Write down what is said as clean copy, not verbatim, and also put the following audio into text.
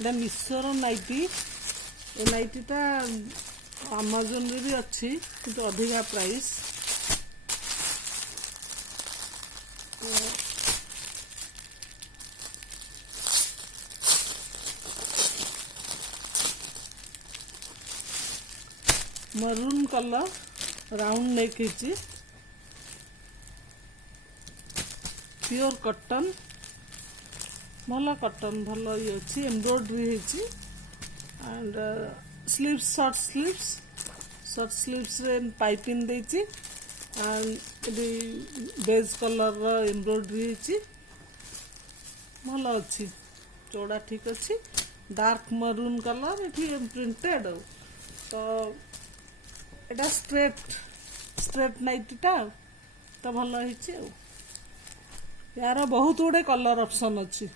এটা ମିଶୋର ନାଇଟି। ଏ ନାଇଟିଟା ଆମାଜନରେ ବି ଅଛି କିନ୍ତୁ ଅଧିକା price. Maroon colour round neck ହେଇଛି, ପିଓର କଟନ, ଭଲ କଟନ, ଭଲ ଇଏ ଅଛି, ଏମ୍ବ୍ରଏଡ୍ରି ହେଇଛି। ଆଣ୍ଡ ସ୍ଲିଭ୍ସ ସର୍ଟ ସ୍ଲିଭ୍ସରେ ପାଇପିଂ ଦେଇଛି। ଆଣ୍ଡ ଏଠି ବେଜ୍ କଲରର ଏମ୍ବ୍ରଏଡ୍ରି ହେଇଛି, ଭଲ ଅଛି, ଚଉଡ଼ା ଠିକ୍ ଅଛି। ଡାର୍କ ମରୁନ୍ କଲର ଏଠି ପ୍ରିଣ୍ଟେଡ୍। ଆଉ ତ ଏଇଟା ଷ୍ଟ୍ରେଟ୍ ନାଇଟିଟା ତ ଭଲ ହେଇଛି। ଆଉ ୟାର ବହୁତ ଗୁଡ଼େ କଲର ଅପସନ୍ ଅଛି।